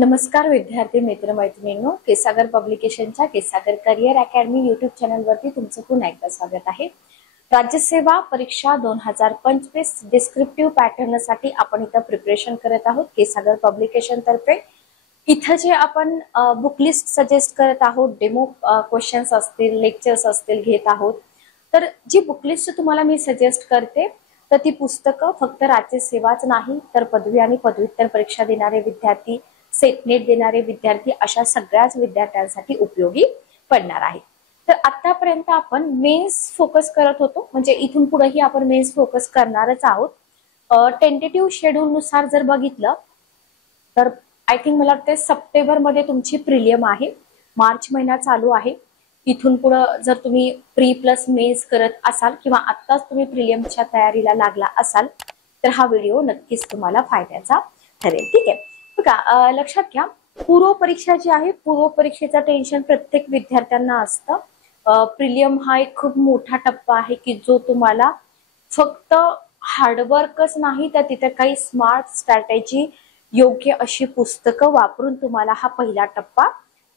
नमस्कार विद्यार्थी मित्र मैत्रिणींनो, केसागर पब्लिकेशनच्या केसागर करिअर अकॅडमी यूट्यूब चॅनलवरती तुमचं पुन्हा एकदा स्वागत आहे। राज्यसेवा परीक्षा 2025 डिस्क्रिप्टिव्ह पॅटर्नसाठी आपण इथं प्रिपरेशन करत आहोत केसागर पब्लिकेशन तर्फे। इथं जे आपण बुक लिस्ट सजेस्ट करत आहोत, डेमो क्वेश्चन्स असतील, लेक्चर्स असतील घेत आहोत। तर जी बुक लिस्ट तुम्हाला मी सजेस्ट करते तर ती पुस्तकं फक्त राज्यसेवाच नाही तर पदवी आणि पदव्युत्तर परीक्षा देणारे विद्यार्थी, सेट नेट देणारे विद्यार्थी अशा सगळ्याच विद्यार्थ्यांसाठी उपयोगी पडणार आहे। तर आतापर्यंत आपण मेन्स फोकस करत होतो, म्हणजे इथून पुढेही आपण मेन्स फोकस करणारच आहोत। टेंटेटिव्ह शेड्यूल नुसार जर बघितलं तर आय थिंक मला वाटतं सप्टेंबर मध्ये तुमची प्रिलियम आहे, मार्च महिना चालू आहे। इथून पुढे जर तुम्ही प्री प्लस मेन्स करत असाल किंवा आत्ताच तुम्ही प्रिलियमच्या तयारीला लागला असाल तर हा व्हिडिओ नक्कीच तुम्हाला फायद्याचा ठरेल। ठीक आहे, बघा लक्षात घ्या, पूर्व परीक्षा जी आहे, पूर्व परीक्षेचं टेन्शन प्रत्येक विद्यार्थ्यांना असतं। प्रिलियम हा एक खूप मोठा टप्पा आहे की जो तुम्हाला फक्त हार्डवर्कच नाही तर तिथे काही स्मार्ट स्ट्रॅटेजी, योग्य अशी पुस्तकं वापरून तुम्हाला हा पहिला टप्पा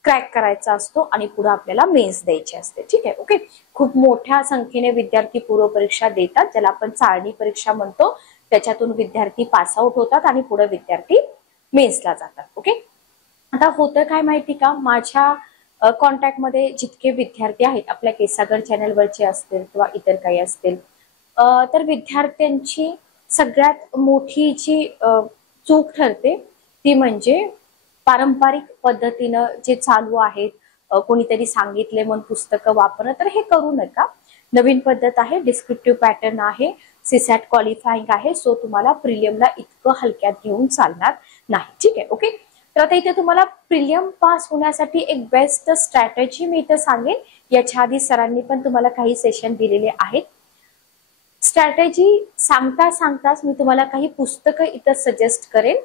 क्रॅक करायचा असतो आणि पुढे आपल्याला मेन्स द्यायची असते। ठीक आहे, ओके। खूप मोठ्या संख्येने विद्यार्थी पूर्व परीक्षा देतात, ज्याला आपण चाळणी परीक्षा म्हणतो। त्याच्यातून विद्यार्थी पास आउट होतात आणि पुढे विद्यार्थी मेन्सला जातात। ओके, आता होतं काय माहिती का, माझ्या कॉन्टॅक्ट मध्ये जितके विद्यार्थी आहेत, आपल्या केसागर चॅनलवरचे असतील किंवा इतर काही असतील, तर विद्यार्थ्यांची सगळ्यात मोठी जी चूक ठरते ती म्हणजे पारंपरिक पद्धतीनं जे चालू आहेत, कोणीतरी सांगितले म्हणून पुस्तकं वापरणं, तर हे करू नका। नवीन पद्धत आहे, डिस्क्रिप्टिव्ह पॅटर्न आहे, सीसॅट क्वालिफाईंग आहे, सो तुम्हाला प्रिलियमला इतकं हलक्यात घेऊन चालणार नाही। ठीक आहे, ओके। तर आता इथे तुम्हाला प्रिलियम पास होण्यासाठी एक बेस्ट स्ट्रॅटेजी मी इथं सांगेन। याच्या आधी सरांनी पण तुम्हाला काही सेशन दिलेले आहेत। स्ट्रॅटेजी सांगता सांगताच मी तुम्हाला काही पुस्तकं इथं सजेस्ट करेन।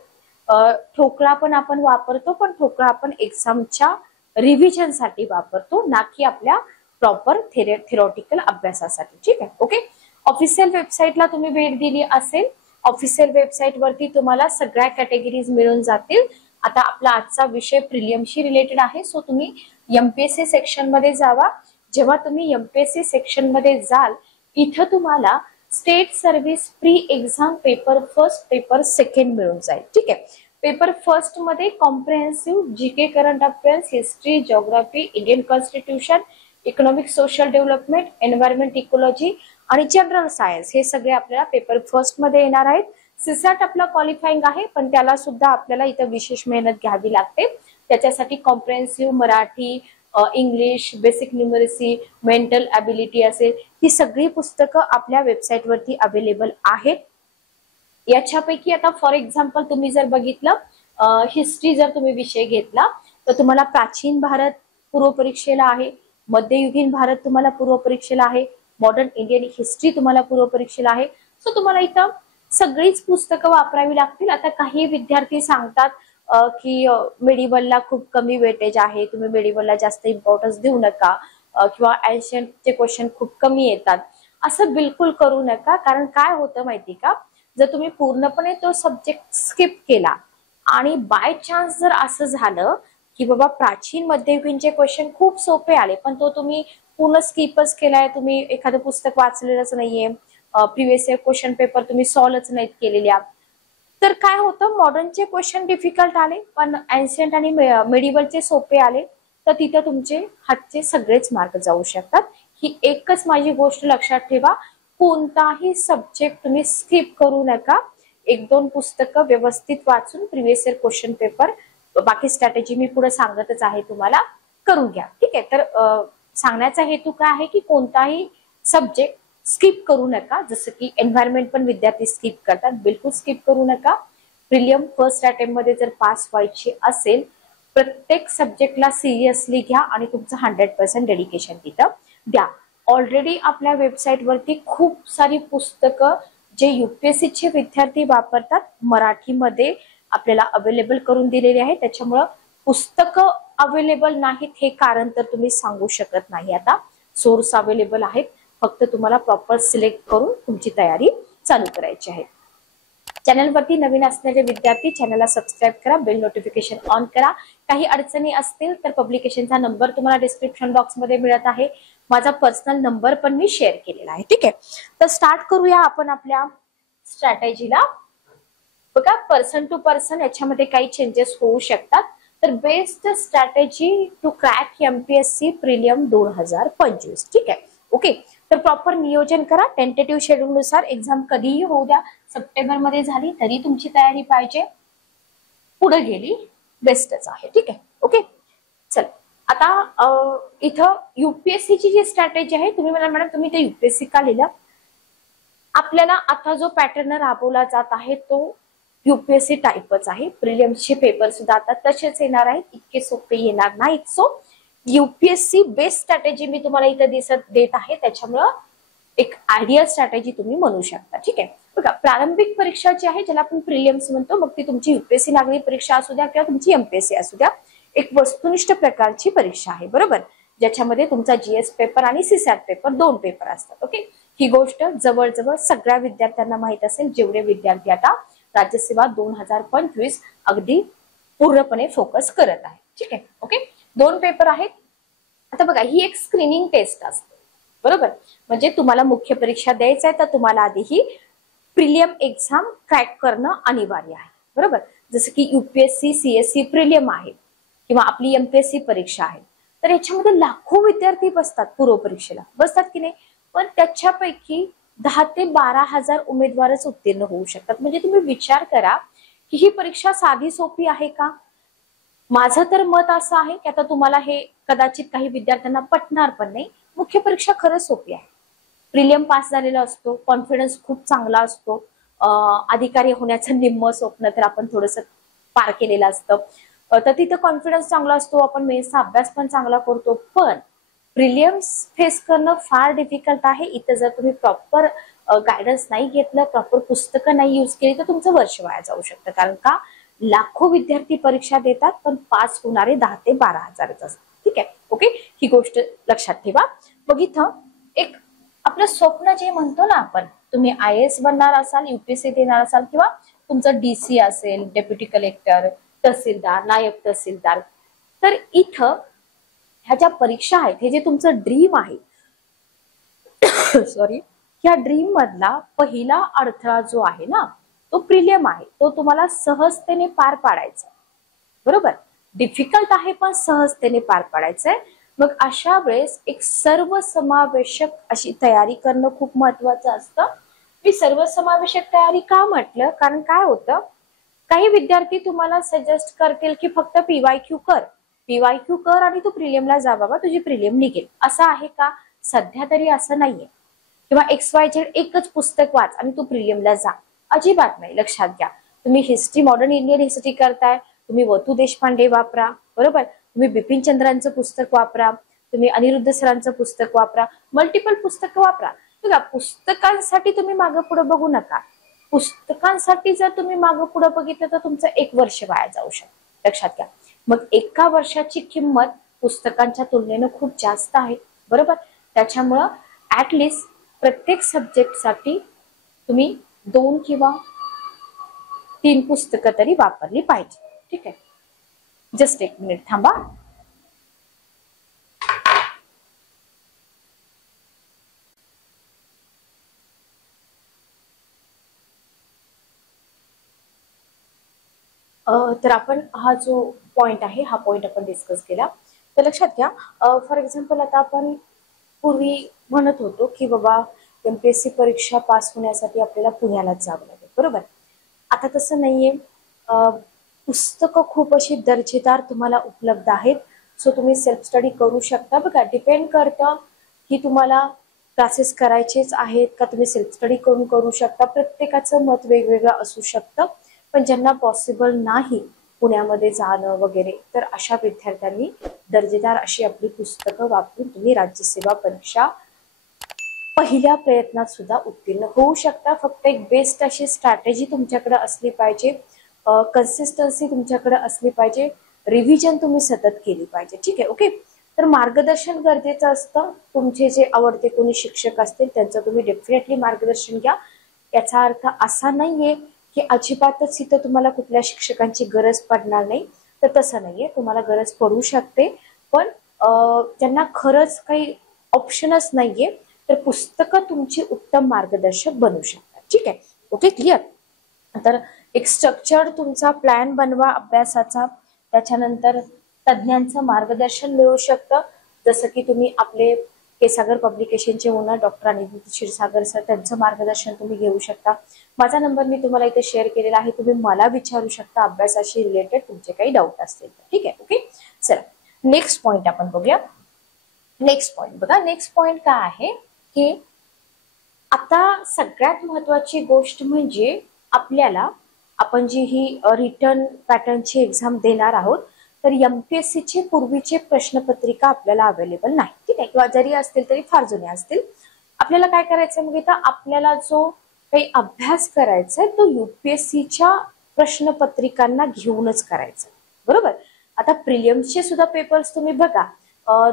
ठोकळा पण आपण वापरतो, पण ठोकळा आपण एक्झामच्या रिव्हिजन साठी वापरतो, ना की आपल्या प्रॉपर थेरॉटिकल अभ्यासासाठी। ठीक आहे, ओके। ऑफिशियल वेबसाईटला तुम्ही भेट दिली असेल, ऑफिशियल वेबसाईट वरती तुम्हाला सगळ्या कॅटेगरीज मिळून जातील। आता आपला आजचा विषय प्रिलियमशी रिलेटेड आहे, सो तुम्ही एमपीएससी सेक्शन मध्ये जावा। जेव्हा तुम्ही एमपीएससी सेक्शन मध्ये जाल, इथं तुम्हाला state service pre exam paper first, paper second मिळून जाईल। ठीक आहे, पेपर फर्स्ट मध्ये comprehensive GK, current affairs, history, geography, Indian constitution, economic social development, environment, ecology आणि जनरल सायन्स हे सगळे आपल्याला पेपर फर्स्ट मध्ये येणार आहेत। सीसॅट आपला क्वालिफाईंग आहे, पण त्याला सुद्धा आपल्याला इथं विशेष मेहनत घ्यावी लागते। त्याच्यासाठी comprehensive Marathi, English, basic numeracy, mental ability असेल, ही सगळी पुस्तकं आपल्या वेबसाईट वरती अवेलेबल आहेत। याच्यापैकी आता फॉर एक्झाम्पल तुम्ही जर बघितलं, हिस्ट्री जर तुम्ही विषय घेतला तर तुम्हाला प्राचीन भारत पूर्व परीक्षेला आहे, मध्ययुगीन भारत तुम्हाला पूर्व परीक्षेला आहे, मॉडर्न इंडियन हिस्ट्री तुम्हाला पूर्व परीक्षेला आहे। सो तुम्हाला इथं सगळीच पुस्तकं वापरावी लागतील। आता काही विद्यार्थी सांगतात की मेडिवलला खूप कमी वेटेज आहे, तुम्ही मेडिवलला जास्त इम्पॉर्टन्स देऊ नका, किंवा एन्शियंटचे क्वेश्चन खूप कमी येतात, असं बिलकुल करू नका। कारण काय होतं माहिती का, जर तुम्ही पूर्णपणे तो सब्जेक्ट स्किप केला आणि बाय चान्स जर असं झालं की बाबा प्राचीन मध्ययुगीनचे क्वेश्चन खूप सोपे आले, पण तो तुम्ही पूर्ण स्किपच केलाय, तुम्ही एखादं पुस्तक वाचलेलंच नाहीये, प्रिव्हियस इयर क्वेश्चन पेपर तुम्ही सॉल्वच नाहीत केलेल्या, तर काय होतं, मॉडर्नचे क्वेश्चन डिफिकल्ट आले पण एन्शियंट आणि मेडिवलचे सोपे आले, तर तिथं तुमचे हातचे सगळेच मार्क जाऊ शकतात। ही एकच माझी गोष्ट लक्षात ठेवा, कोणताही सब्जेक्ट तुम्ही स्किप करू नका। एक दोन पुस्तकं व्यवस्थित वाचून प्रिव्हियस इयर क्वेश्चन पेपर, बाकी स्ट्रॅटेजी मी पुढे सांगतच आहे तुम्हाला, करून घ्या। ठीक आहे, तर सांगण्याचा हेतू काय आहे की कोणताही सब्जेक्ट स्किप करू नका। जसं की एन्व्हायरमेंट पण विद्यार्थी स्किप करतात, बिलकुल स्किप करू नका। प्रिलियम फर्स्ट अटेम्प्ट मध्ये जर पास व्हायची असेल, प्रत्येक सब्जेक्टला सिरियसली घ्या आणि तुमचं 100% डेडिकेशन तिथं द्या। ऑलरेडी आपल्या वेबसाईट वरती खूप सारी पुस्तकं जे UPSC चे विद्यार्थी वापरतात मराठीमध्ये आपल्याला अवेलेबल करून दिलेली आहे। त्याच्यामुळे पुस्तकं अवेलेबल नाहीत हे कारण तर तुम्ही सांगू शकत नाही। आता सोर्स अवेलेबल आहेत, फक्त तुम्हाला प्रॉपर सिलेक्ट करून तुमची तयारी चालू करायची आहे। चॅनलवरती नवीन असणारे विद्यार्थी चॅनलला सबस्क्राईब करा, बेल नोटिफिकेशन ऑन करा. काही अडचणी असतील तर पब्लिकेशनचा नंबर तुम्हाला डिस्क्रिप्शन बॉक्समध्ये मिळत आहे. माझा पर्सनल नंबर पण मी शेअर केलेला आहे. ठीक आहे, तर स्टार्ट करूया आपण आपल्या स्ट्रॅटेजीला. बघा, पर्सन टू पर्सन याच्यामध्ये काही चेंजेस होऊ शकतात. तर best strategy to crack MPSC prelim 2025. ठीक आहे, ओके. तर प्रॉपर नियोजन करा. टेंटेटिव्ह शेड्यूल नुसार एक्झाम कधीही होऊ द्या, सप्टेंबर मध्ये झाली तरी तुमची तयारी पाहिजे, पुढे गेली बेस्टच आहे. ठीक आहे, ओके. चल आता इथं युपीएससीची जी स्ट्रॅटेजी आहे, तुम्ही मला मॅडम तुम्ही ते युपीएससी का लिहिलं? आपल्याला आता जो पॅटर्न राबवला जात आहे तो युपीएससी टाईपच आहे. प्रिलियम्सचे पेपर सुद्धा आता तसेच येणार आहेत, इतके सोपे येणार नाहीत. सो युपीएससी बेस्ट स्ट्रॅटेजी मी तुम्हाला इथं देत आहे, त्याच्यामुळं एक आयडियल स्ट्रॅटेजी तुम्ही म्हणू शकता. ठीक आहे, बघा, प्रारंभिक परीक्षा जी आहे ज्याला आपण प्रिलियम्स म्हणतो, मग ती तुमची युपीएससी नागरी परीक्षा असू द्या किंवा तुमची एमपीएससी असू द्या, एक वस्तुनिष्ठ प्रकारची परीक्षा आहे, बरोबर, ज्याच्यामध्ये तुमचा जीएस पेपर आणि सीसॅट पेपर 2 पेपर असतात. ओके, ही गोष्ट जवळजवळ सगळ्या विद्यार्थ्यांना माहित असेल, जेवढे विद्यार्थी आता राज्यसेवा 2025 अगदी पूर्णपणे फोकस करत आहे. ठीक आहे, ओके. 2 पेपर आहेत. आता बघा, ही एक स्क्रीनिंग टेस्ट असते, बरोबर, म्हणजे तुम्हाला मुख्य परीक्षा द्यायचं आहे तर तुम्हाला आधी ही प्रिलियम एक्झाम क्रॅक करणं अनिवार्य आहे, बरोबर. जसं की युपीएससी सीएससी प्रिलियम आहे किंवा आपली एमपीएससी परीक्षा आहे, तर याच्यामध्ये लाखो विद्यार्थी बसतात, पूर्व परीक्षेला बसतात की नाही, पण त्याच्यापैकी 10 ते 12 हजार उमेदवारच उत्तीर्ण होऊ शकतात. म्हणजे तुम्ही विचार करा की ही परीक्षा साधी सोपी आहे का? माझं तर मत असं आहे की आता तुम्हाला हे कदाचित काही विद्यार्थ्यांना पटणार पण नाही, मुख्य परीक्षा खरंच सोपी आहे. प्रिलियम पास झालेला असतो, कॉन्फिडन्स खूप चांगला असतो, अधिकारी होण्याचं निम्म स्वप्न तर आपण थोडंसं पार केलेलं असतं, तर तिथं कॉन्फिडन्स चांगला असतो, आपण मेन्सचा अभ्यास पण चांगला करतो. पण प्रिलियम्स फेस करणं फार डिफिकल्ट आहे. इथं जर तुम्ही प्रॉपर गायडन्स नाही घेतलं, प्रॉपर पुस्तकं नाही यूज केली, तर तुमचं वर्ष वाया जाऊ शकतं. कारण का, लाखो विद्यार्थी परीक्षा देतात पण पास होणारे 10 ते 12 हजारच असतात. ठीक आहे, ओके, ही गोष्ट लक्षात ठेवा. मग इथं एक आपलं स्वप्न जे म्हणतो ना आपण, तुम्ही IAS बनणार असाल, युपीएससी देणार असाल, किंवा तुमचं डीसी असेल, डेप्युटी कलेक्टर, तहसीलदार, नायब तहसीलदार, तर इथं ह्या ज्या परीक्षा आहेत, हे जे तुमचं ड्रीम आहे सॉरी, ह्या ड्रीम मधला पहिला अडथळा जो आहे ना, तो प्रिलियम आहे. तो तुम्हाला सहजतेने पार पाडायचा, बरोबर. डिफिकल्ट आहे पण सहजतेने पार पाडायचंय. मग अशा वेळेस एक सर्वसमावेशक अशी तयारी करणं खूप महत्वाचं असतं. मी सर्वसमावेशक तयारी का म्हटलं, कारण काय होतं, काही विद्यार्थी तुम्हाला सजेस्ट करतील की फक्त पीवायक्यू कर आणि तू प्रिलियमला जा बाबा, तुझी प्रिलियम निघेल. असं आहे का? सध्या तरी असं नाहीये. किंवा XYZ एकच पुस्तक वाच आणि तू प्रिलियमला जा, अजिबात नाही. लक्षात घ्या, तुम्ही हिस्ट्री, मॉडर्न इंडियन हिस्ट्री करताय, तुम्ही वतू देशपांडे वापरा, बरोबर, तुम्ही बिपिन चंद्रांचं पुस्तक वापरा, तुम्ही अनिरुद्ध सरांचं पुस्तक वापरा, मल्टिपल पुस्तकं वापरा. बघा, पुस्तकांसाठी तुम्ही मागं पुढे बघू नका. पुस्तकांसाठी जर तुम्ही मागं पुढे बघितलं तर तुमचं 1 वर्ष वाया जाऊ शकतं. लक्षात घ्या. मग 1 वर्षाची किंमत पुस्तकांच्या तुलनेनं खूप जास्त आहे, बरोबर. त्याच्यामुळं ऍटलिस्ट प्रत्येक सब्जेक्टसाठी तुम्ही 2 किंवा 3 पुस्तकं तरी वापरली पाहिजे. ठीक आहे, जस्ट 1 मिनिट थांबा. तर आपण हा जो पॉइंट आहे, हा पॉइंट आपण डिस्कस केला. तर लक्षात घ्या, फॉर एक्झाम्पल आता आपण पूर्वी म्हणत होतो की बाबा एमपीएससी परीक्षा पास होण्यासाठी आपल्याला पुण्यालाच जावं लागेल, बरोबर. आता तसं नाहीये. पुस्तकं खूप अशी दर्जेदार तुम्हाला उपलब्ध आहेत, सो तुम्ही सेल्फ स्टडी करू शकता. बघा, डिपेंड करतं की तुम्हाला क्लासेस करायचेच आहेत का तुम्ही सेल्फ स्टडी करू शकता. प्रत्येकाचं मत वेगवेगळं असू शकतं, पण ज्यांना पॉसिबल नाही पुण्यामध्ये जाणं वगैरे, तर अशा विद्यार्थ्यांनी दर्जेदार अशी आपली पुस्तकं वापरून तुम्ही राज्यसेवा परीक्षा पहिल्या प्रयत्नात सुद्धा उत्तीर्ण होऊ शकता. फक्त एक बेस्ट अशी स्ट्रॅटेजी तुमच्याकडे असली पाहिजे, कन्सिस्टन्सी तुमच्याकडे असली पाहिजे, रिव्हिजन तुम्ही सतत केली पाहिजे. ठीक आहे, ओके. तर मार्गदर्शन गरजेचं असतं. तुमचे जे आवडते कोणी शिक्षक असतील त्यांचं तुम्ही डेफिनेटली मार्गदर्शन घ्या. याचा अर्थ असा नाहीये की अजिबातच इथं तुम्हाला कुठल्या शिक्षकांची गरज पडणार नाही, तर तसं नाहीये, तुम्हाला गरज पडू शकते. पण ज्यांना खरंच काही ऑप्शनच नाहीये, तर पुस्तकं तुमची उत्तम मार्गदर्शक बनू शकतात. ठीक आहे, ओके, क्लिअर. तर एक स्ट्रक्चर्ड तुमचा प्लॅन बनवा अभ्यासाचा. त्याच्यानंतर तज्ज्ञांचं मार्गदर्शन मिळू शकतं, जसं की तुम्ही आपले केसागर पब्लिकेशनचे owner doctor Anirudh Kshirsagar sir, त्यांचं मार्गदर्शन तुम्ही घेऊ शकता. माझा नंबर मी तुम्हाला इथे शेअर केलेला आहे, तुम्ही मला विचारू शकता अभ्यासाशी रिलेटेड तुमचे काही डाऊट असतील तर. ठीक आहे, ओके. चला नेक्स्ट पॉइंट आपण बघूया. नेक्स्ट पॉइंट बघा, नेक्स्ट पॉइंट काय आहे की आता सगळ्यात महत्वाची गोष्ट म्हणजे आपल्याला, आपण जी ही रिटर्न पॅटर्नची एक्झाम देणार आहोत, तर एमपीएससी चे पूर्वीचे प्रश्नपत्रिका आपल्याला अवेलेबल नाही. ठीक आहे, किंवा जरी असतील तरी फार जुने असतील. आपल्याला काय करायचंय मग इथं, आपल्याला जो काही अभ्यास करायचा आहे तो युपीएससीच्या प्रश्नपत्रिकांना घेऊनच करायचा, बरोबर. आता प्रिलियम्सचे सुद्धा पेपर्स तुम्ही बघा,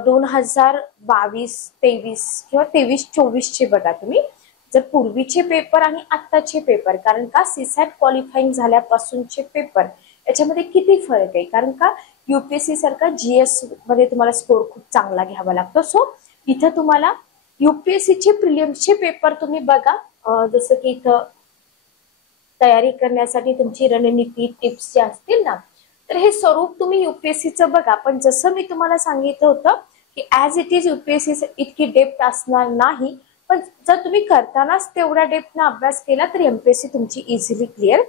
2022-23 किंवा 23-24 बघा तुम्ही. जर पूर्वीचे पेपर आणि आत्ताचे पेपर, कारण का सीसॅट क्वालिफाईंग झाल्यापासूनचे पेपर याच्यामध्ये किती फरक आहे, कारण का युपीएससी सारखा जीएस मध्ये तुम्हाला स्कोर खूप चांगला घ्यावा लागतो. सो इथं तुम्हाला युपीएससीचे प्रिलियम्सचे पेपर तुम्ही बघा, जसं की इथं तयारी करण्यासाठी तुमची रणनीती टिप्स जे असतील ना, तर हे स्वरूप तुम्ही युपीएससीचं बघा. पण जसं मी तुम्हाला सांगितलं होतं की ऍज इट इज युपीएससी इतकी डेप्थ असणार नाही, पण जर तुम्ही करतानाच तेवढ्या डेप्थनं अभ्यास केला तर एमपीएससी तुमची इझिली क्लिअर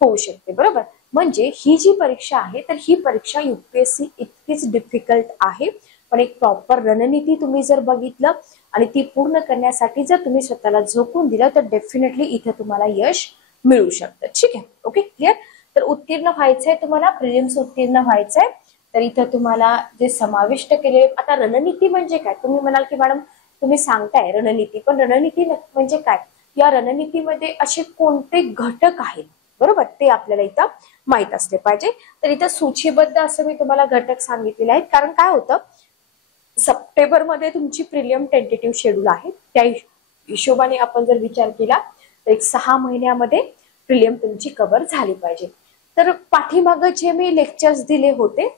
होऊ शकते, बरोबर. म्हणजे ही जी परीक्षा आहे, तर ही परीक्षा युपीएससी इतकीच डिफिकल्ट आहे, पण एक प्रॉपर रणनीती तुम्ही जर बघितलं आणि ती पूर्ण करण्यासाठी जर तुम्ही स्वतःला झोकून दिलं, तर डेफिनेटली इथं तुम्हाला यश मिळू शकतं. ठीक आहे, ओके, क्लिअर. तर उत्तीर्ण व्हायचंय तुम्हाला, प्रिलिम्स उत्तीर्ण व्हायचंय, तर इथं तुम्हाला जे समाविष्ट केले. आता रणनीती म्हणजे काय, तुम्ही म्हणाल की मॅडम तुम्ही सांगताय रणनीती, पण रणनीती म्हणजे काय, या रणनीतीमध्ये असे कोणते घटक आहेत, बरोबर, ते आपल्याला इथं माहित असले पाहिजे. तर इथं सूचीबद्ध असं मी तुम्हाला घटक सांगितलेले आहेत, कारण काय होतं, सप्टेंबरमध्ये तुमची प्रिलियम टेंटेटिव्ह शेड्यूल आहे, त्या हिशोबाने आपण जर विचार केला तर एक 6 महिन्यामध्ये प्रिलियम तुमची कव्हर झाली पाहिजे. तर पाठीमागं जे मी लेक्चर्स दिले होते,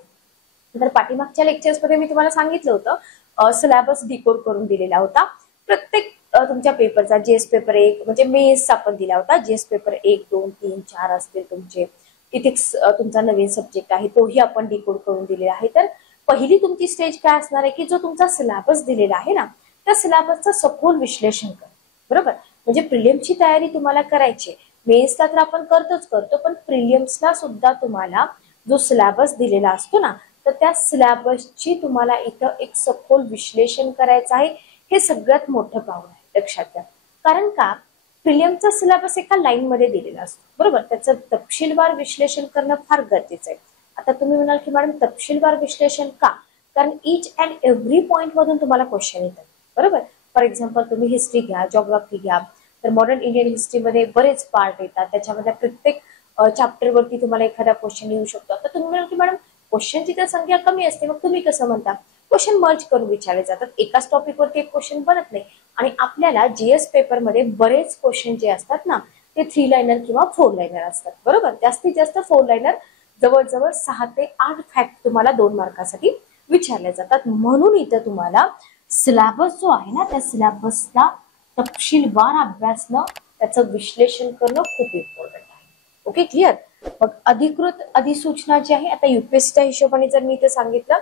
तर पाठीमागच्या लेक्चर्समध्ये मी तुम्हाला सांगितलं होतं, सिलेबस डिकोड करून दिलेला होता. प्रत्येक तुमच्या पेपरचा, जीएस पेपर 1 म्हणजे मेन्सचा आपण दिला होता, जीएस पेपर 1, 2, 3, 4 असतील तुमचे. इथिक्स तुमचा नवीन सब्जेक्ट आहे, तोही आपण डिकोड करून दिलेला आहे. तर पहिली तुमची स्टेज काय असणार आहे की जो तुमचा सिलेबस दिलेला आहे ना, त्या सिलेबसचं सखोल विश्लेषण कर, बरोबर. म्हणजे प्रिलियमची तयारी तुम्हाला करायची, मेन्सला तर आपण करतो, पण प्रिलियम्सला सुद्धा तुम्हाला जो सिलेबस दिलेला असतो ना, तर त्या सिलेबसची तुम्हाला इथं एक सखोल विश्लेषण करायचं आहे. हे सगळ्यात मोठं पाऊल आहे, लक्षात घ्या. कारण का, प्रिलियमचा सिलेबस एका लाईन मध्ये दिलेला असतो, बरोबर. त्याचं तपशीलवार विश्लेषण करणं फार गरजेचं आहे. आता तुम्ही म्हणाल की मॅडम तपशीलवार विश्लेषण का, कारण इच अँड एव्हरी पॉइंट मधून तुम्हाला क्वेश्चन येतात, बरोबर. फॉर एक्झाम्पल तुम्ही हिस्ट्री घ्या, जॉग्राफी घ्या, तर मॉडर्न इंडियन हिस्ट्रीमध्ये बरेच पार्ट येतात, त्याच्यामध्ये प्रत्येक चॅप्टरवरती तुम्हाला एखादा क्वेश्चन येऊ शकतो. आता तुम्ही म्हणाल की मॅडम क्वेश्चनची तर संख्या कमी असते, मग तुम्ही कसं म्हणता, क्वेश्चन मर्ज करून विचारले जातात, एकाच टॉपिकवरती एक क्वेश्चन बनत नाही. आणि आपल्याला जीएस पेपरमध्ये बरेच क्वेश्चन जे असतात ना, ते 3 लाइनर किंवा 4 लाइनर असतात, बरोबर. जास्तीत जास्त 4 लाइनर, जवळजवळ 6 ते 8 फॅक्ट तुम्हाला 2 मार्कासाठी विचारले जातात. म्हणून इथं तुम्हाला सिलेबस जो आहे ना, त्या सिलेबसला तपशीलवार अभ्यासनं, त्याचं विश्लेषण करणं खूप इम्पॉर्टंट आहे. Okay, clear. मग अधिकृत अधिसूचना जी आहे, आता युपीएससीच्या हिशोबाने जर मी इथे सांगितलं,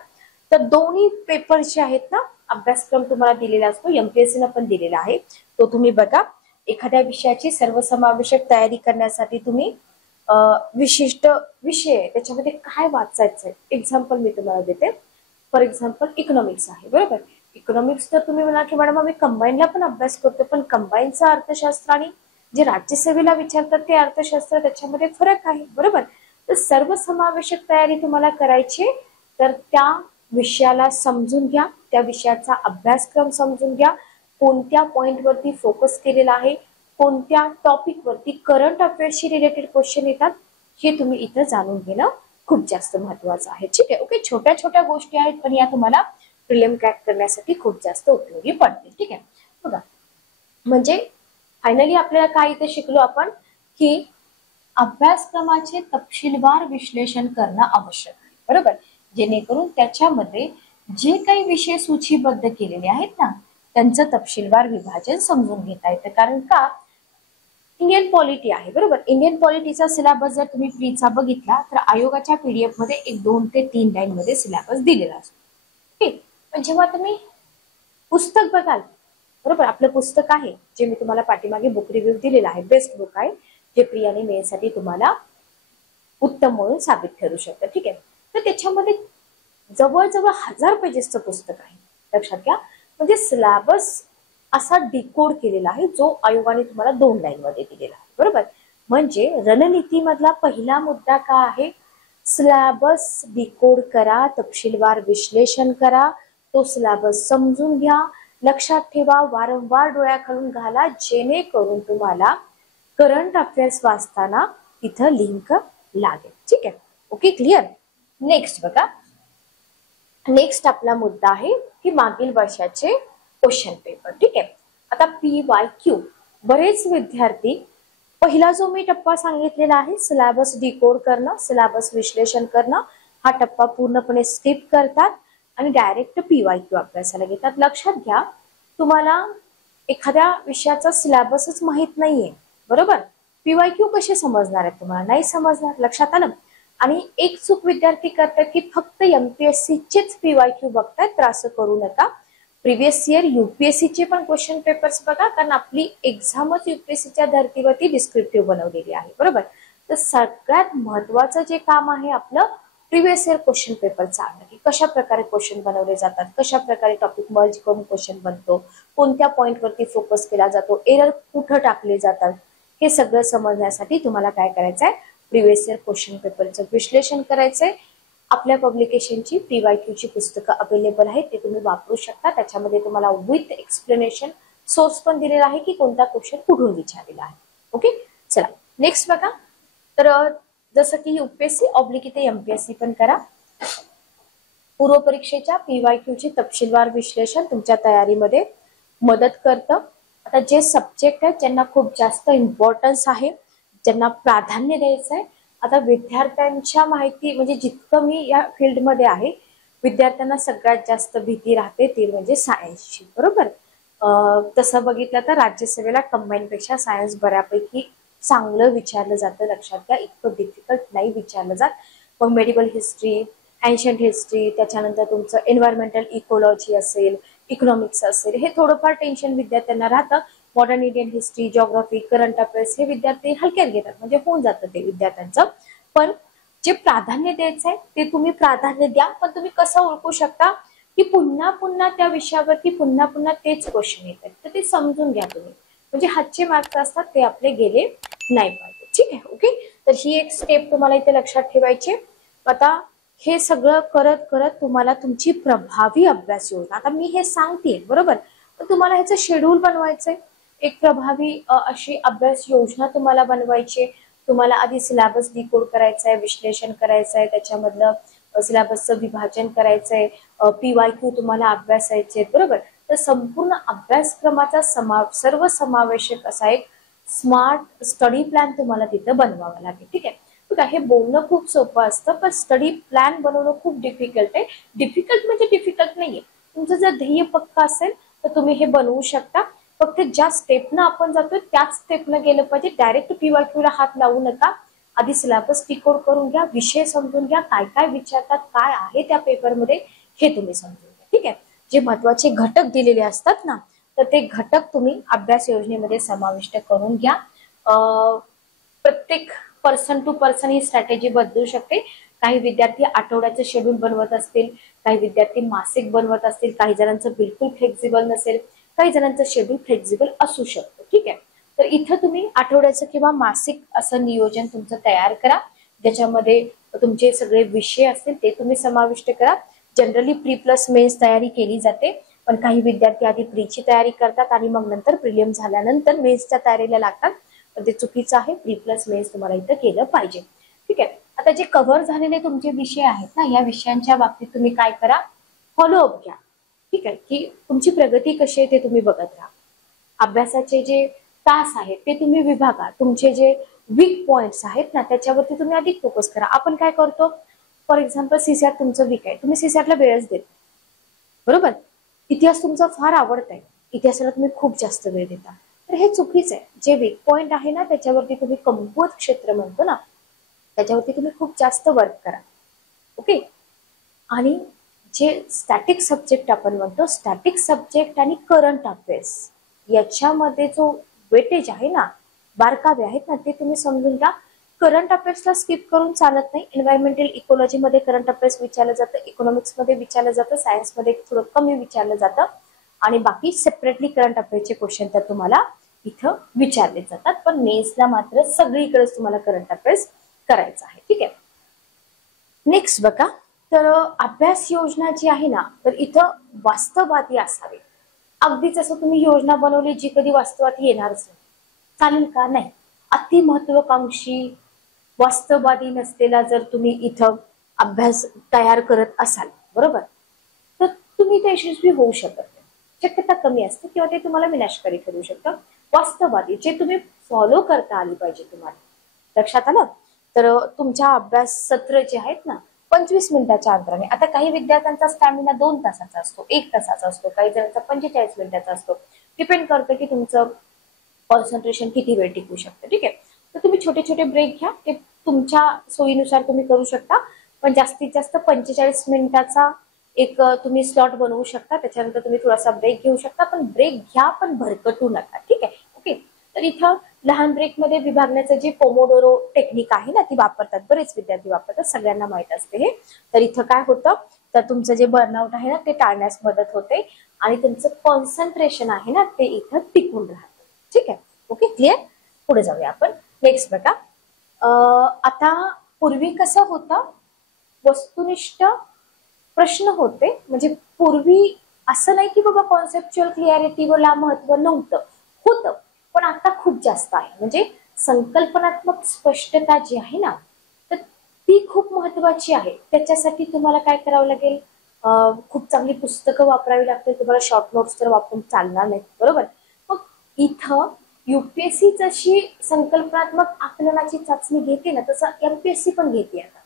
तर दोन्ही पेपर जे आहेत ना, अभ्यासक्रम तुम्हाला दिलेला असतो, एमपीएससीनं पण दिलेला आहे, तो तुम्ही बघा. एखाद्या विषयाची सर्वसमावेशक तयारी करण्यासाठी तुम्ही विशिष्ट विषय त्याच्यामध्ये काय वाचायचंय, एक्झाम्पल मी तुम्हाला देते. फॉर एक्झाम्पल इकॉनॉमिक्स आहे, बरोबर. इकॉनॉमिक्स तर तुम्ही म्हणा की मॅडम आम्ही कंबाईनला पण अभ्यास करतो, पण कंबाईनचा अर्थशास्त्र आणि जे राज्यसेवेला विचारतात ते अर्थशास्त्र, त्याच्यामध्ये फरक आहे, बरोबर. तर सर्वसमावेशक तयारी तुम्हाला करायची, तर त्या विषयाला समजून घ्या, त्या विषयाचा अभ्यासक्रम समजून घ्या, कोणत्या पॉइंटवरती फोकस केलेला आहे, कोणत्या टॉपिकवरती करंट अफेअर्सशी रिलेटेड क्वेश्चन येतात, हे तुम्ही इथं जाणून घेणं खूप जास्त महत्वाचं आहे. ठीक आहे, ओके. छोट्या छोट्या गोष्टी आहेत, पण या तुम्हाला प्रिलिम क्रॅक करण्यासाठी खूप जास्त उपयोगी पडतील. ठीक आहे, बघा. म्हणजे फायनली आपल्याला काय इथे शिकलो आपण की अभ्यासक्रमाचे तपशीलवार विश्लेषण करणं आवश्यक आहे, बरोबर. जेणेकरून त्याच्यामध्ये जे काही विषय सूचीबद्ध केलेले आहेत ना, त्यांचं तपशीलवार विभाजन समजून घेता येतं. कारण का, इंडियन पॉलिटी आहे, बरोबर. इंडियन पॉलिटीचा सिलेबस जर तुम्ही फ्रीचा बघितला तर आयोगाच्या पीडीएफ मध्ये 1, 2 ते 3 लाईन मध्ये सिलेबस दिलेला असतो. ठीक. पण जेव्हा तुम्ही पुस्तक बघाल, बरोबर, आपलं पुस्तक आहे जे मी तुम्हाला पाठीमागे बुक रिव्ह्यू दिलेला आहे, बेस्ट बुक आहे, जे प्री आणि मेन्ससाठी तुम्हाला उत्तम म्हणून साबित ठरू शकतं. ठीक आहे. तर त्याच्यामध्ये जवळजवळ 1000 पेजेसचं पुस्तक आहे, लक्षात घ्या. म्हणजे सिलेबस असा डिकोड केलेला आहे जो आयोगाने तुम्हाला 2 लाईन मध्ये दिलेला आहे, बरोबर. म्हणजे रणनीतीमधला पहिला मुद्दा काय आहे, सिलेबस डिकोड करा, तपशीलवार विश्लेषण करा, तो सिलेबस समजून घ्या, लक्षात ठेवा, वारंवार डोळ्याखालून घाला, जेणेकरून तुम्हाला करंट अफेअर्स वाचताना तिथं लिंक लागेल. ठीक आहे. Okay, clear. नेक्स्ट बघा, नेक्स्ट आपला मुद्दा आहे की मागील वर्षाचे क्वेश्चन पेपर. ठीक आहे. आता PYQ, बरेच विद्यार्थी पहिला जो मी टप्पा सांगितलेला आहे सिलेबस डिकोड करणं, सिलेबस विश्लेषण करणं, हा टप्पा पूर्णपणे स्किप करतात आणि डायरेक्ट PYQ अभ्यासाला घेतात. लक्षात घ्या, तुम्हाला एखाद्या विषयाचा सिलेबसच माहित नाहीये, बरोबर. PYQ कसे समजणार आहेत तुम्हाला, नाही समजणार. लक्षात आलं. आणि एक चूक विद्यार्थी करतात की फक्त MPSC चेच PYQ बघतात, तर असं करू नका. प्रिव्हियस इयर UPSC चे पण क्वेश्चन पेपर्स बघा, कारण आपली एक्झामच UPSCच्या धर्तीवरती डिस्क्रिप्टिव्ह बनवलेली आहे, बरोबर. तर सगळ्यात महत्वाचं जे काम आहे आपलं प्रिव्हियस इयर क्वेश्चन पेपरचं आहे, की कशा प्रकारे क्वेश्चन बनवले जातात, कशा प्रकारे टॉपिक मर्ज करून क्वेश्चन बनतो, कोणत्या पॉइंटवरती फोकस केला जातो, एरर कुठं टाकले जातात, हे सगळं समजण्यासाठी तुम्हाला काय करायचंय, प्रिव्हियस इयर क्वेश्चन पेपरचं विश्लेषण करायचंय. आपल्या पब्लिकेशनची PYQ ची पुस्तकं अवेलेबल आहेत, ते तुम्ही वापरू शकता. त्याच्यामध्ये तुम्हाला विथ एक्सप्लेनेशन सोर्स पण दिलेला आहे की कोणता क्वेश्चन कुठून विचारलेला आहे. ओके, चला नेक्स्ट बघा. तर जसं की UPSC ऑब्लिक इथे MPSC पण करा. पूर्व परीक्षेच्या PYQ चे तपशीलवार विश्लेषण तुमच्या तयारीमध्ये मदत करतं. आता जे सब्जेक्ट आहेत ज्यांना खूप जास्त इम्पॉर्टन्स आहे, ज्यांना प्राधान्य द्यायचं आहे, आता विद्यार्थ्यांच्या माहिती म्हणजे जितकं मी या फील्डमध्ये आहे, विद्यार्थ्यांना सगळ्यात जास्त भीती राहते ते म्हणजे सायन्सची, बरोबर. तसं बघितलं तर राज्यसेवेला कंबाईन पेक्षा सायन्स बऱ्यापैकी चांगलं विचारलं जातं. लक्षात घ्या, इतकं डिफिकल्ट नाही विचारलं जात. मग मेडिकल हिस्ट्री, एन्शियंट हिस्ट्री, त्याच्यानंतर तुमचं एन्व्हायरमेंटल इकोलॉजी असेल, इकॉनॉमिक्स असेल, हे थोडंफार टेन्शन विद्यार्थ्यांना राहतं. Modern Indian history, geography, current affairs हे विद्यार्थी हलक्यात घेतात, म्हणजे होऊन जातं ते विद्यार्थ्यांचं. पण जे प्राधान्य द्यायचं आहे ते तुम्ही प्राधान्य द्या. पण तुम्ही कसं ओळखू शकता की पुन्हा पुन्हा त्या विषयावरती पुन्हा पुन्हा तेच क्वेश्चन येतात, तर ते समजून घ्या तुम्ही, म्हणजे हातचे मार्क्स असतात ते आपले गेले नाही पाहिजे. ठीक आहे. ओके, तर ही एक स्टेप तुम्हाला इथे लक्षात ठेवायची. आता हे सगळं करत करत तुम्हाला तुमची प्रभावी अभ्यास योजना, आता मी हे सांगते बरोबर, तर तुम्हाला ह्याचं शेड्यूल बनवायचंय. एक प्रभावी अशी अभ्यास योजना तुम्हाला बनवायची. तुम्हाला आधी सिलेबस डिकोड करायचा आहे, विश्लेषण करायचं आहे, त्याच्यामधलं सिलेबसचं विभाजन करायचंय, PYQ तुम्हाला अभ्यासायचे, बरोबर. तर संपूर्ण अभ्यासक्रमाचा सर्व समावेशक असा एक स्मार्ट स्टडी प्लॅन तुम्हाला तिथं बनवावा लागेल. ठीक आहे. बघा, हे बोलणं खूप सोपं असतं, पण स्टडी प्लॅन बनवणं खूप डिफिकल्ट आहे. डिफिकल्ट म्हणजे डिफिकल्ट नाहीये. तुमचं जर ध्येय पक्का असेल तर तुम्ही हे बनवू शकता. फक्त ज्या स्टेपनं आपण जातोय त्याच स्टेपनं गेलं पाहिजे. डायरेक्ट PYQ ला हात लावू नका. आधी सिलेबस डिकोड करून घ्या, विषय समजून घ्या, काय काय विचारतात, काय आहे त्या पेपरमध्ये हे तुम्ही समजून घ्या. ठीक आहे. जे महत्वाचे घटक दिलेले असतात ना, तर ते घटक तुम्ही अभ्यास योजनेमध्ये समाविष्ट करून घ्या. प्रत्येक पर्सन टू पर्सन ही स्ट्रॅटेजी बदलू शकते. काही विद्यार्थी आठवड्याचं शेड्यूल बनवत असतील, काही विद्यार्थी मासिक बनवत असतील, काही जणांचं बिलकुल फ्लेक्झिबल नसेल, काही जणांचं शेड्यूल फ्लेक्झिबल असू शकतं. ठीक आहे. तर इथं तुम्ही आठवड्याचं किंवा मासिक असं नियोजन तुमचं तयार करा, ज्याच्यामध्ये तुमचे सगळे विषय असतील ते तुम्ही समाविष्ट करा. जनरली प्री प्लस मेन्स तयारी केली जाते, पण काही विद्यार्थी आधी प्रीची तयारी करतात आणि मग नंतर प्रिलियम झाल्यानंतर मेन्सच्या तयारीला लागतात, पण ते चुकीचं आहे. प्री प्लस मेन्स तुम्हाला इथं केलं पाहिजे. ठीक आहे. आता जे कव्हर झालेले तुमचे विषय आहेत ना, या विषयांच्या बाबतीत तुम्ही काय करा, फॉलोअप घ्या. ठीक आहे, की तुमची प्रगती कशी आहे ते तुम्ही बघत राहा. अभ्यासाचे जे तास आहेत ते तुम्ही विभागा. तुमचे जे वीक पॉइंट्स आहेत ना त्याच्यावरती तुम्ही अधिक फोकस करा. आपण काय करतो, फॉर एक्झाम्पल सीसॅट तुमचं वीक आहे, तुम्ही सीसॅटला वेळच देत, बरोबर. इतिहास तुमचा फार आवडत आहे, इतिहासाला तुम्ही खूप जास्त वेळ देता, तर हे चुकीचं आहे. जे वीक पॉइंट आहे ना त्याच्यावरती तुम्ही कमकुवत क्षेत्र म्हणतो ना त्याच्यावरती तुम्ही खूप जास्त वर्क करा. ओके. आणि जे स्टॅटिक सब्जेक्ट आपण म्हणतो, स्टॅटिक सब्जेक्ट आणि करंट अफेअर्स याच्यामध्ये जो वेटेज आहे ना, बारकावे आहेत ना, ते तुम्ही समजून घ्या. करंट अफेअर्सला स्किप करून चालत नाही. एन्व्हायरमेंटल इकॉलॉजी मध्ये करंट अफेअर्स विचारलं जातं, इकॉनॉमिक्स मध्ये विचारलं जातं, सायन्स मध्ये थोडं कमी विचारलं जातं, आणि बाकी सेपरेटली करंट अफेअर्सचे क्वेश्चन तर तुम्हाला इथं विचारले जातात. पण मेन्सला मात्र सगळीकडेच तुम्हाला करंट अफेअर्स करायचं आहे. ठीक आहे. नेक्स्ट बघा, तर अभ्यास योजना जी आहे ना तर इथं वास्तववादी असावे. अगदीच असं तुम्ही योजना बनवली जी कधी वास्तवात येणारच नाही, चालेल का? नाही. अति महत्वाकांक्षी वास्तववादी नसलेला जर तुम्ही इथं अभ्यास तयार करत असाल, बरोबर, तर तुम्ही ते यशस्वी होऊ शकत नाही, शक्यता कमी असते, किंवा ते तुम्हाला विनाशकारी ठरू शकतं. वास्तववादी जे तुम्ही फॉलो करता आली पाहिजे तुम्हाला. लक्षात आलं? तर तुमच्या अभ्यास सत्र जे आहेत ना 25 मिनिटाच्या अंतराने, आता काही विद्यार्थ्यांचा स्टॅमिना 2 तासाचा असतो, 1 तासाचा असतो, काही जणांचा 45 मिनिटाचा असतो. डिपेंड करतं की तुमचं कॉन्सन्ट्रेशन किती वेळ टिकू शकतं. ठीक आहे. तर तुम्ही छोटे छोटे ब्रेक घ्या, ते तुमच्या सोयीनुसार तुम्ही करू शकता, पण जास्तीत जास्त 45 मिनिटाचा एक तुम्ही स्लॉट बनवू शकता. त्याच्यानंतर तुम्ही थोडासा ब्रेक घेऊ शकता, पण ब्रेक घ्या पण भरकटू नका. ठीक आहे. ओके. तर इथं लहान ब्रेकमध्ये विभागण्याचं जे पोमोडोरो टेक्निक आहे ना ती वापरतात, बरेच विद्यार्थी वापरतात, सगळ्यांना माहित असते हे. तर इथं काय होतं, तर तुमचं जे बर्नआउट आहे ना ते टाळण्यास मदत होते, आणि तुमचं कॉन्सन्ट्रेशन आहे ना ते इथं टिकून राहतं. ठीक आहे. Okay, clear. पुढे जाऊया आपण. नेक्स्ट बघा, आता पूर्वी कसं होतं, वस्तुनिष्ठ प्रश्न होते. म्हणजे पूर्वी असं नाही की बाबा कॉन्सेप्च्युअल क्लिअरिटीला महत्व नव्हतं, होतं, पण आता खूप जास्त आहे. म्हणजे संकल्पनात्मक स्पष्टता जी आहे ना तर ती खूप महत्वाची आहे. त्याच्यासाठी तुम्हाला काय करावं लागेल, खूप चांगली पुस्तकं वापरावी लागतील. तुम्हाला शॉर्ट नोट्स तर वापरून चालणार नाही, बरोबर. मग इथं युपीएससी जशी संकल्पनात्मक आकलनाची चाचणी घेते ना तसं एमपीएससी पण घेते आता.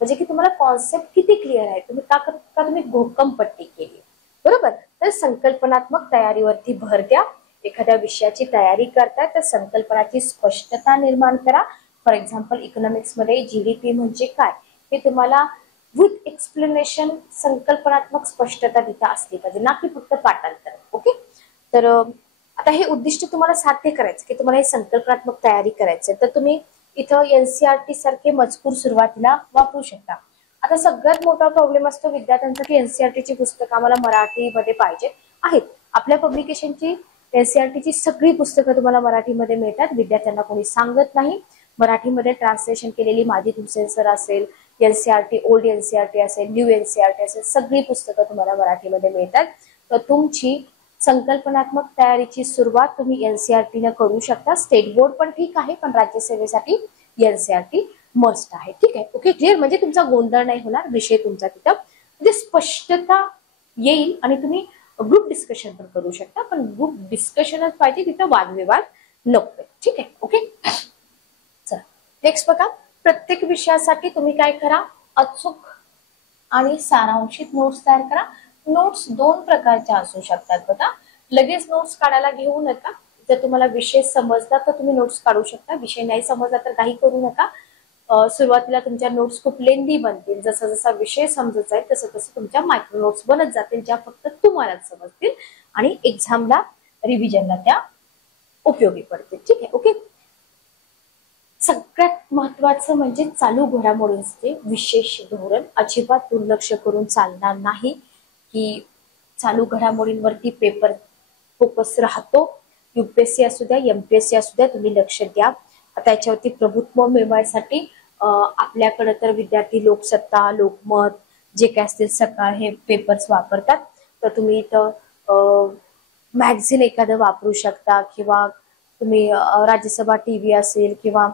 म्हणजे की तुम्हाला कॉन्सेप्ट किती क्लिअर आहे, तुम्ही का तुम्ही घोकमपट्टी केली, बरोबर. तर संकल्पनात्मक तयारीवरती भर द्या. एखाद्या विषयाची तयारी करताय तर संकल्पनाची स्पष्टता निर्माण करा. फॉर एक्झाम्पल इकॉनॉमिक्स मध्ये जीडीपी म्हणजे काय हे तुम्हाला विथ एक्सप्लेनेशन संकल्पनात्मक स्पष्टता तिथे असली पाहिजे, ना की फक्त पाठांतर. ओके. तर आता हे उद्दिष्ट तुम्हाला साध्य करायचं की तुम्हाला हे संकल्पनात्मक तयारी करायचं, तर तुम्ही इथं एनसीआरटी सारखे मजकूर सुरुवातीला वापरू शकता. आता सगळ्यात मोठा प्रॉब्लेम असतो विद्यार्थ्यांचा की एनसीआरटीची पुस्तकं आम्हाला मराठीमध्ये पाहिजे आहेत. आपल्या पब्लिकेशनची एनसीआरटीची सगळी पुस्तकं तुम्हाला मराठीमध्ये मिळतात. विद्यार्थ्यांना कोणी सांगत नाही. मराठीमध्ये ट्रान्सलेशन केलेली माझी तुमचे सर असेल, एनसीआरटी ओल्ड एनसीआरटी असेल, न्यू एनसीआरटी असेल, सगळी पुस्तकं तुम्हाला मराठीमध्ये मिळतात. तर तुमची संकल्पनात्मक तयारीची सुरुवात तुम्ही एनसीआरटीने करू शकता. स्टेट बोर्ड पण ठीक आहे, पण राज्यसेवेसाठी एनसीआरटी मस्ट आहे. ठीक आहे. Okay, clear. म्हणजे तुमचा गोंधळ नाही होणार, विषय तुमचा तिथं म्हणजे स्पष्टता येईल, आणि तुम्ही ग्रुप डिस्कशन पण करू शकता, पण ग्रुप डिस्कशनच पाहिजे, तिथं वादविवाद नको. ठीक आहे. ओके. चला नेक्स्ट बघा, प्रत्येक विषयासाठी तुम्ही काय करा, अचूक आणि सारांशित नोट्स तयार करा. नोट्स 2 प्रकारच्या असू शकतात बघा. लगेच नोट्स काढायला घेऊ नका. जर तुम्हाला विषय समजला तर तुम्ही नोट्स काढू शकता, विषय नाही समजला तर काही करू नका. सुरुवातीला तुमच्या नोट्स खूप लेंदी बनतील, जसा जसा विषय समजत जाईल तसं तसं तुमच्या मायक्रो नोट्स बनत जातील, ज्या फक्त तुम्हालाच समजतील आणि एक्झामला रिव्हिजनला त्या उपयोगी पडतील. ठीक आहे. ओके. सगळ्यात महत्वाचं म्हणजे चालू घडामोडींचे विशेष धोरण. अजिबात दुर्लक्ष करून चालणार नाही की चालू घडामोडींवरती पेपर फोकस राहतो. युपीएससी असू द्या, एमपीएससी असू द्या, तुम्ही लक्ष द्या. आता याच्यावरती प्रभुत्व मिळवायसाठी आपल्याकडे तर विद्यार्थी लोकसत्ता, लोकमत जे काय असतील सकाळ हे पेपर्स वापरतात. तर तुम्ही इथं मॅगझिन एखादं वापरू शकता, किंवा तुम्ही राज्यसभा टीव्ही असेल किंवा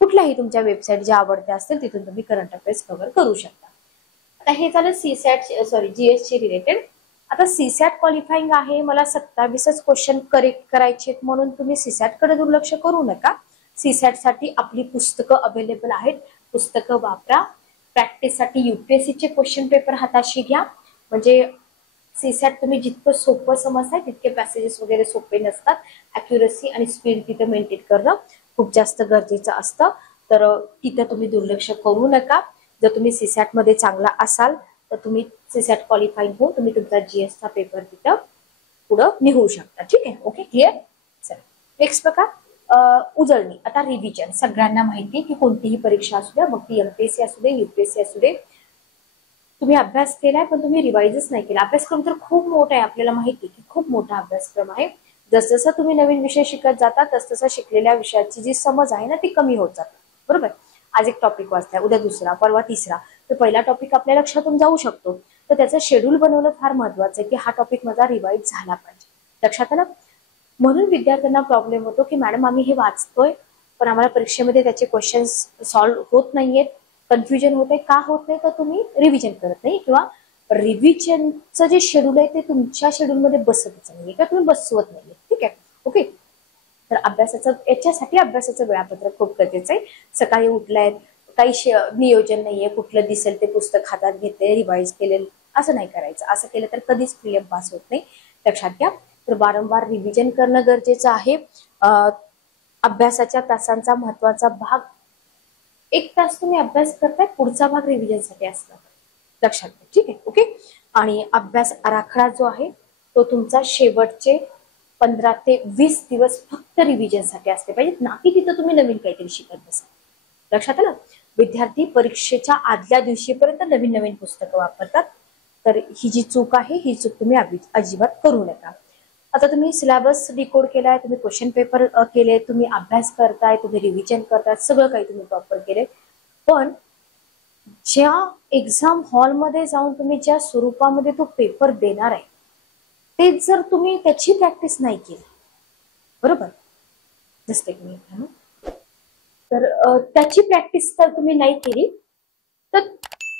कुठल्याही तुमच्या वेबसाईट ज्या आवडत्या असतील तिथून तुम्ही करंट अफेअर्स कव्हर करू शकता. आता हे झालं जीएसची रिलेटेड. आता सीसॅट क्वालिफाईंग आहे, मला 27च क्वेश्चन करेक्ट करायचे म्हणून तुम्ही सीसॅट कडे दुर्लक्ष करू नका. सीसॅट साठी आपली पुस्तकं अवेलेबल आहेत, पुस्तकं वापरा. प्रॅक्टिससाठी युपीएससीचे क्वेश्चन पेपर हाताशी घ्या. म्हणजे सीसॅट तुम्ही जितकं सोपं समजताय तितके पॅसेजेस वगैरे सोपे नसतात. अॅक्युरसी आणि स्पीड तिथे मेंटेन करणं खूप जास्त गरजेचं असतं. तर तिथं तुम्ही दुर्लक्ष करू नका. जर तुम्ही सीसॅट मध्ये चांगला असाल तर तुम्ही सीसॅट क्वालिफाईंग होऊन तुम्ही तुमचा जीएसचा पेपर तिथं पुढं निघू शकता. ठीक आहे, ओके, क्लिअर. चला नेक्स्ट बघा, उजळणी. आता रिव्हिजन सगळ्यांना माहिती की कोणतीही परीक्षा असू द्या, मग ती एमपीएससी असू दे, युपीएससी असू दे, तुम्ही अभ्यास केलाय पण तुम्ही रिवाइजच नाही केला. अभ्यासक्रम तर खूप मोठा आहे, आपल्याला माहिती की खूप मोठा अभ्यासक्रम आहे. जसजसं तुम्ही नवीन विषय शिकत जाता तसतसं शिकलेल्या विषयाची जी समज आहे ना ती कमी होत जाते. बरोबर. आज एक टॉपिक वाचलाय, उद्या दुसरा, परवा तिसरा, तर पहिला टॉपिक आपल्या लक्षातून जाऊ शकतो. तर त्याचं शेड्यूल बनवणं फार महत्वाचं आहे की हा टॉपिक माझा रिवाइज झाला पाहिजे. लक्षात आलं. म्हणून विद्यार्थ्यांना प्रॉब्लेम होतो की मॅडम आम्ही हे वाचतोय पण आम्हाला परीक्षेमध्ये त्याचे क्वेश्चन्स सॉल्व्ह होत नाहीयेत, कन्फ्युजन होते. का होत नाही तर तुम्ही रिव्हिजन करत नाही किंवा रिव्हिजनचं जे शेड्यूल आहे ते तुमच्या शेड्यूलमध्ये बसतच नाहीये किंवा तुम्ही बसवत नाहीये. ठीक आहे, ओके. तर याच्यासाठी अभ्यासाचं वेळापत्रक खूप गरजेचं आहे. सकाळी उठलाय, काही नियोजन नाहीये, कुठलं दिसेल ते पुस्तक हातात घेते, रिवाइज केलेलं, असं नाही करायचं. असं केलं तर कधीच प्रिलिम पास होत नाही, लक्षात घ्या. तर वारंवार रिव्हिजन करणं गरजेचं आहे. अभ्यासाच्या तासांचा महत्वाचा भाग 1 तास तुम्ही अभ्यास करताय, पुढचा भाग रिव्हिजनसाठी असणार, लक्षात घ्या. ठीक आहे, ओके. आणि अभ्यास आराखडा जो आहे तो तुमचा शेवटचे 15 ते 20 दिवस फक्त रिव्हिजनसाठी असले पाहिजेत, ना की तिथं तुम्ही नवीन काहीतरी शिकत बसा. लक्षात आलं. विद्यार्थी परीक्षेच्या आदल्या दिवशीपर्यंत नवीन नवीन पुस्तकं वापरतात. तर ही जी चूक आहे ही चूक तुम्ही अजिबात करू नका. आता तुम्ही सिलेबस डिकोड केलाय, तुम्ही क्वेश्चन पेपर केले, तुम्ही अभ्यास करताय, तुम्ही रिव्हिजन करताय, सगळं काही तुम्ही प्रॉपर केले, पण ज्या एक्झाम हॉलमध्ये जाऊन तुम्ही ज्या स्वरूपामध्ये तो पेपर देणार आहे तेच जर तुम्ही त्याची प्रॅक्टिस नाही केली, बरोबर, जस्ट एक मिनिट, तर त्याची प्रॅक्टिस तर तुम्ही नाही केली तर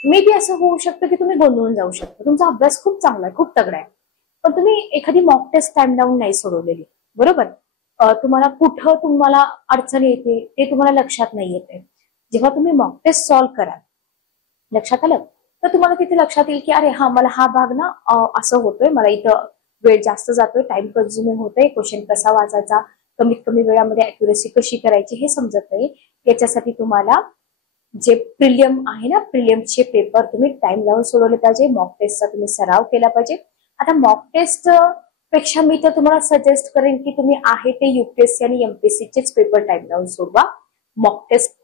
मे बी असं होऊ शकतं की तुम्ही गोंधळून जाऊ शकता. तुमचा अभ्यास खूप चांगला आहे, खूप तगडा आहे, पण तुम्ही एखादी मॉक टेस्ट टाइम डाऊन नाही सोडवलेली, बरोबर. तुम्हाला कुठं तुम्हाला अडचण येते ते तुम्हाला लक्षात नाही येते. जेव्हा तुम्ही मॉक टेस्ट सॉल्व्ह कराल, लक्षात आलं, तर तुम्हाला तिथे लक्षात येईल की अरे हा मला हा भाग ना असं होतोय, मला इथं वेळ जास्त जातोय, टाइम कन्झ्युमिंग होतोय, क्वेश्चन कसा वाचायचा, कमीत कमी वेळामध्ये अॅक्युरेसी कशी करायची हे समजत नाही. याच्यासाठी तुम्हाला जे प्रिलियम आहे ना, प्रिलियमचे पेपर तुम्ही टाइम लावून सोडवले पाहिजे, मॉक टेस्टचा तुम्ही सराव केला पाहिजे. आता मॉक टेस्ट पेक्षा मी तर तुम्हाला सजेस्ट करेन की तुम्ही आहे ते युपीएससी आणि एमपीएससीचेच पेपर टाइम लावून सोडवा. मॉक टेस्ट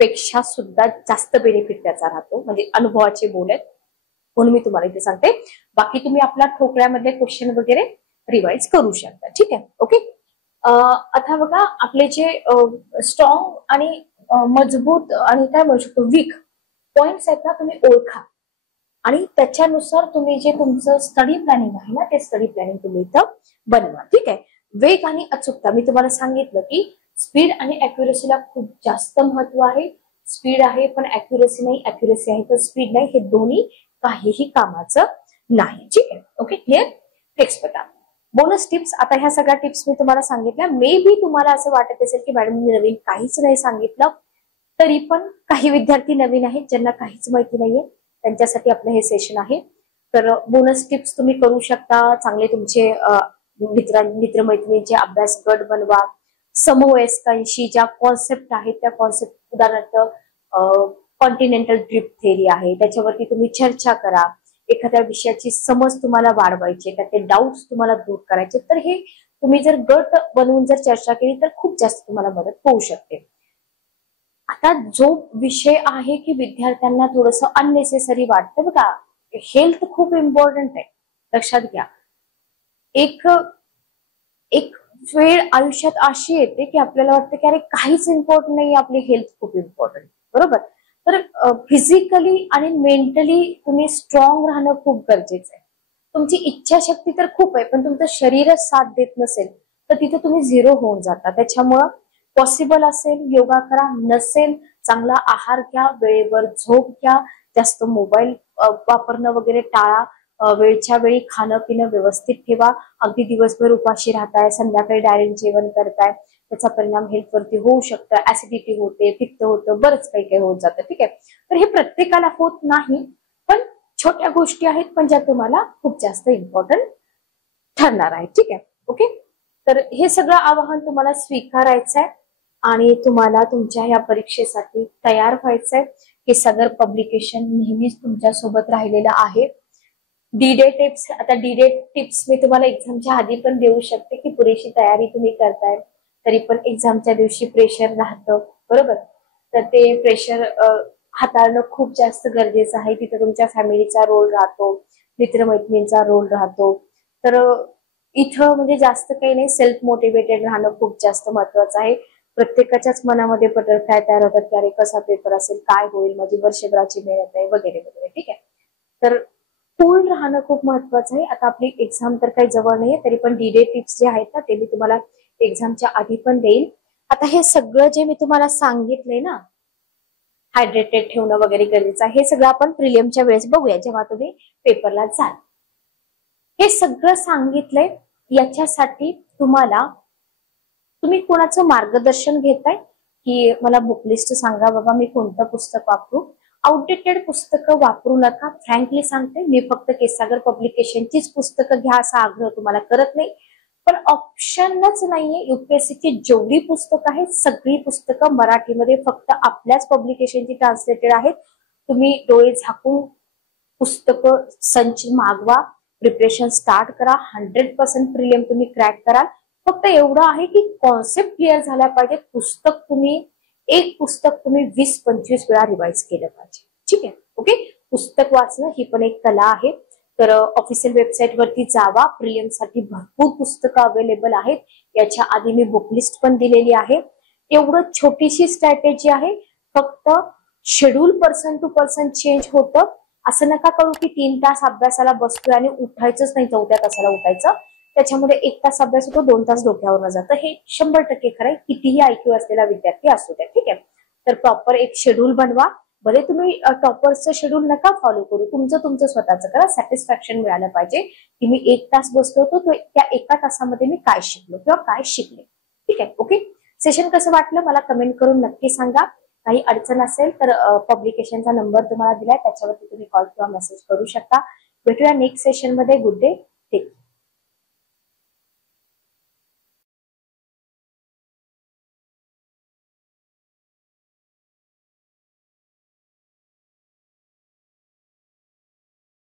पेक्षा सुद्धा जास्त बेनिफिट त्याचा राहतो, म्हणजे अनुभवाचे बोल आहेत म्हणून मी तुम्हाला इथे सांगते. बाकी तुम्ही आपला ठोकळ्यामधले क्वेश्चन वगैरे रिवाइज करू शकता. ठीक आहे, ओके. आता बघा आपले जे स्ट्रॉंग आणि मजबूत आणि काय म्हणू शकतो वीक पॉइंट्स आहेत ना, तुम्ही ओळखा आणि त्याच्यानुसार तुम्ही जे तुमचं स्टडी प्लॅनिंग आहे ना ते स्टडी प्लॅनिंग तुम्ही इथं बनवा. ठीक आहे. वेग आणि अचूकता, मी तुम्हाला सांगितलं की स्पीड आणि अॅक्युरेसीला खूप जास्त महत्व आहे. स्पीड आहे पण अॅक्युरेसी नाही, अॅक्युरेसी आहे पण स्पीड नाही, हे दोन्ही काहीही कामाचं नाही. ठीक आहे, ओके, क्लिअर. नेक्स्ट बघा, बोनस टिप्स. आता ह्या सगळ्या टिप्स मी तुम्हाला सांगितल्या. मे बी तुम्हाला असं वाटत असेल की मॅडम मी नवीन काहीच नाही सांगितलं, तरी पण काही विद्यार्थी नवीन आहेत ज्यांना काहीच माहिती नाहीये, त्यांच्यासाठी आपलं हे सेशन आहे. तर बोनस टिप्स तुम्ही करू शकता. चांगले तुमचे मित्रमैत्रिणींचे अभ्यास गट बनवा. समवयस्कांशी ज्या कॉन्सेप्ट आहेत त्या कॉन्सेप्ट, उदाहरणार्थ कॉन्टिनेंटल ड्रिफ्ट थेअरी आहे, त्याच्यावरती तुम्ही चर्चा करा. एखाद्या विषयाची समज तुम्हाला वाढवायची, त्याचे डाऊट्स तुम्हाला दूर करायचे, तर हे तुम्ही जर गट बनवून जर चर्चा केली तर खूप जास्त तुम्हाला मदत होऊ शकते. आता जो विषय आहे की विद्यार्थ्यांना थोडस अननेसेसरी वाटतं बघा, हेल्थ खूप इम्पॉर्टंट आहे, लक्षात घ्या. एक एक वेळ आयुष्यात अशी येते की आपल्याला वाटतं की अरे काहीच इम्पॉर्टंट नाही, आपली हेल्थ खूप इम्पॉर्टंट, बरोबर. तर फिजिकली आणि मेंटली तुम्ही स्ट्रॉंग राहणं खूप गरजेचं आहे. तुमची इच्छाशक्ती तर खूप आहे पण तुमचं शरीरच साथ देत नसेल तर तिथे तुम्ही झिरो होऊन जाता. त्याच्यामुळं पॉसिबल असेल योगा करा, नसेल चांगला आहार घ्या, वेळेवर झोप घ्या, जास्त मोबाईल वापरणं वगैरे टाळा. वेळच्या वेळी खाणं पिणं व्यवस्थित ठेवा. अगदी दिवसभर उपाशी राहताय, संध्याकाळी डायरेक्ट जेवण करताय, त्याचा परिणाम हेल्थवरती होऊ शकतं. ऍसिडिटी होते, पित्त होतं, बरंच काही काही होत जातं. ठीक आहे, तर हे प्रत्येकाला होत नाही, पण छोट्या गोष्टी आहेत पण ज्या तुम्हाला खूप जास्त इम्पॉर्टंट ठरणार आहे. ठीक आहे, ओके. तर हे सगळं आवाहन तुम्हाला स्वीकारायचं आहे आणि तुम्हाला तुमच्या या परीक्षेसाठी तयार व्हायचंय. हे सगळं पब्लिकेशन नेहमीच तुमच्या सोबत राहिलेलं आहे. डी-डे टिप्स, आता डी-डे टिप्स मी तुम्हाला एक्झामच्या आधी पण देऊ शकते की पुरेशी तयारी तुम्ही करताय, तरी पण एक्झामच्या दिवशी प्रेशर राहतं, बरोबर. तर ते प्रेशर हाताळणं खूप जास्त गरजेचं आहे. तिथे तुमच्या फॅमिलीचा रोल राहतो, मित्रमैत्रिणींचा रोल राहतो. तर इथं म्हणजे जास्त काही नाही, सेल्फ मोटिवेटेड राहणं खूप जास्त महत्वाचं आहे. प्रत्येकाच्याच मनामध्ये बटरफ्लाय तयार होतात की अरे कसा पेपर असेल, काय होईल, माझी वर्षभराची मेहनत आहे वगैरे वगैरे. ठीक आहे, तर कूल राहणं खूप महत्वाचं आहे. आता आपली एक्झाम तर काही जवळ नाहीये, तरी पण डी-डे टिप्स जे आहेत ना ते मी तुम्हाला एक्झामच्या आधी पण देईल. आता हे सगळं जे मी तुम्हाला सांगितलंय ना, हायड्रेटेड ठेवणं वगैरे गरजेचं आहे, हे सगळं आपण प्रिलियमच्या वेळेस बघूया जेव्हा तुम्ही पेपरला जाल. हे सगळं सांगितलंय याच्यासाठी तुम्ही कोणाचं मार्गदर्शन घेताय की मला बुकलिस्ट सांगा बाबा, मी कोणतं पुस्तक वापरू. आउटडेटेड पुस्तकं वापरू नका, फ्रँकली सांगते. मी फक्त केसागर पब्लिकेशनचीच पुस्तकं घ्या असा आग्रह तुम्हाला करत नाही, पण ऑप्शनच नाहीये. युपीएससीची जेवढी पुस्तकं आहेत सगळी पुस्तकं मराठीमध्ये फक्त आपल्याच पब्लिकेशनची ट्रान्सलेटेड आहेत. तुम्ही डोळे झाकून पुस्तकं संच मागवा, प्रिपरेशन स्टार्ट करा. 100% प्रिलियम तुम्ही क्रॅक कराल. फक्त एवढं आहे की कॉन्सेप्ट क्लिअर झाल्या पाहिजे. एक पुस्तक तुम्ही 20-25 वेळा रिवाइज केलं पाहिजे. ठीक आहे, ओके. पुस्तक वाचणं ही पण एक कला आहे. तर ऑफिशियल वेबसाईट वरती जावा, प्रिलियम साठी भरपूर पुस्तकं अवेलेबल आहेत. याच्या आधी मी बुकलिस्ट पण दिलेली आहे. एवढं छोटीशी स्ट्रॅटेजी आहे, फक्त schedule person to person change होतं. असं नका करू की 3 तास अभ्यासाला बसतोय आणि उठायचंच नाही, 4थ्या तासाला उठायचं. त्याच्यामध्ये 1 तास अभ्यास होतो, 2 तास डोक्यावरनं जातं. हे 100% खरंय, कितीही आयक्यू असलेला विद्यार्थी असू द्या. ठीक आहे, तर प्रॉपर एक शेड्यूल बनवा. भले तुम्ही टॉपर्सचं शेड्यूल नका फॉलो करू, तुमचं स्वतःचं करा. सॅटिस्फॅक्शन मिळालं पाहिजे की मी 1 तास बसलो होतो, त्या 1 तासामध्ये मी काय शिकलो किंवा काय शिकले. ठीक आहे, ओके. सेशन कसं वाटलं मला कमेंट करून नक्की सांगा. काही अडचण असेल तर पब्लिकेशनचा नंबर तुम्हाला दिलाय, त्याच्यावरती तुम्ही कॉल किंवा मेसेज करू शकता. भेटूया नेक्स्ट सेशन मध्ये. Good day, take care.